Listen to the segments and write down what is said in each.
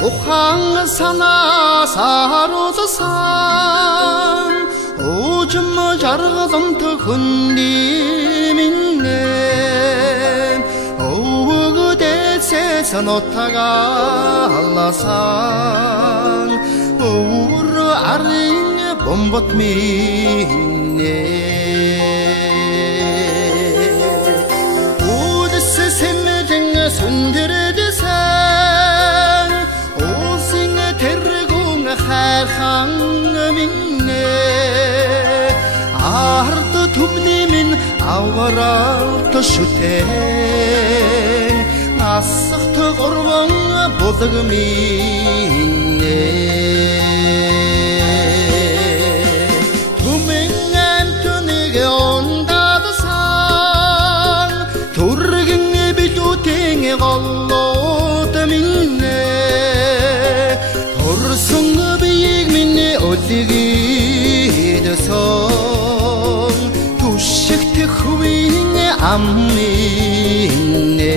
ухаан санаа сарузсан ожим жаргалант хүндиминэ өвгөдөөс нотага алласан өвөр арын бомбот минэ 우드스 샘매쟁 순드르드산 오싱 데르궁 하항민네 아르트 툼니민 아와라트 슈텐 아스트 고르봉 보드그민네 голлоод миннэ хорсон биег минь өдгийдсэн түшигт хувийн ам миннэ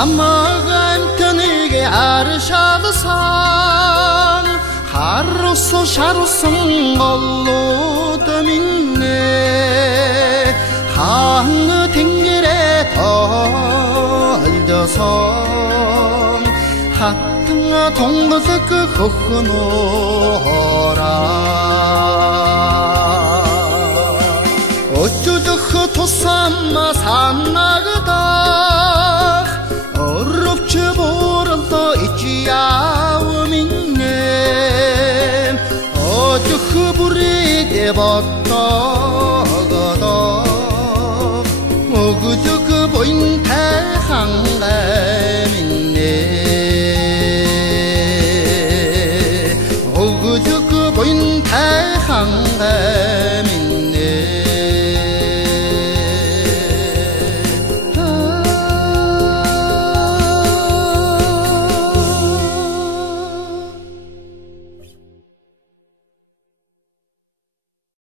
함마간트니게 아르샤드산 하루소 샤루슨 걸로드 민네 하느 댕길에 덜져서 하트가 동거서 그 거흐노라 어쩌저 흩토삼마 산나그다 어렵지보란다 있지야우민네 어쩌 흐부리 대봤다